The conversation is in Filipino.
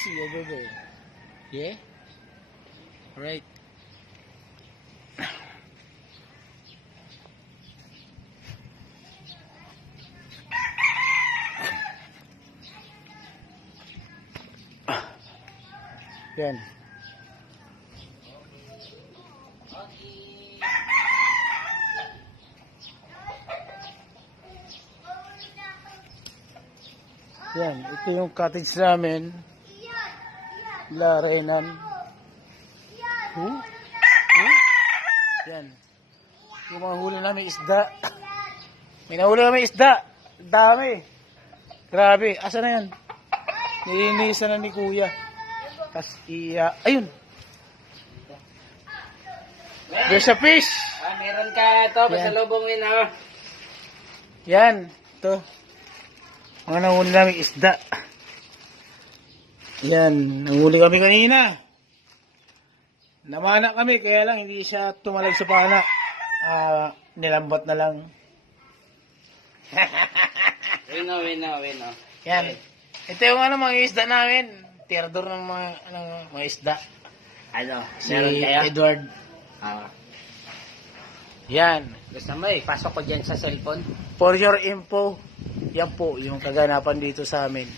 see over there. Yeah? Right. Yan. Yan, ito yung cottage namin. Larenan. Yan. Yung mga huli namin isda. May nahuli namin isda. Dami. Grabe. Asa na yan? Nilinisan na ni Kuya. Tapos ayun. There's a fish. Meron ka ito. Pasalubong yun, ha? Yan. Ito. Mga nahuli namin isda. Yan. Nahuli kami kanina. Namana kami. Kaya lang hindi siya tumalag sa pana. Nilambat na lang. Wino. Yan. Ito yung mga isda namin. Tirador ng mga isda. Ano? Si Meron kayo? Edward. Yan. Gusto mo pasok ko dyan sa cellphone. For your info, yan po yung kaganapan dito sa amin.